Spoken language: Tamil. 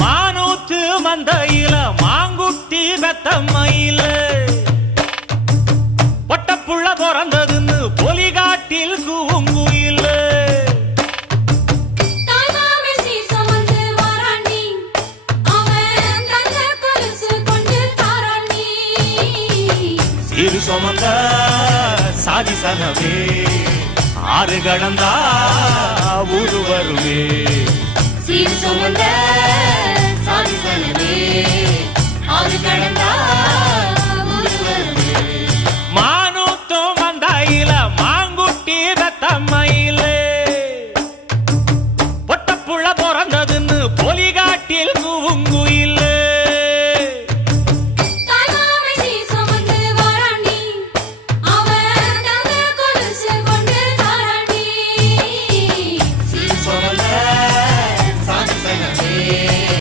மானூத்து மந்தையில மாங்குட்டி பெத்தம்மையில பொட்டப்புள்ள பிறந்ததுன்னு பொலிகாட்டில் கூங்குயில சீரு சுமந்த சாதி சனவே ஆறு கடந்தா ஊரு வருவே சீர் சுமந்த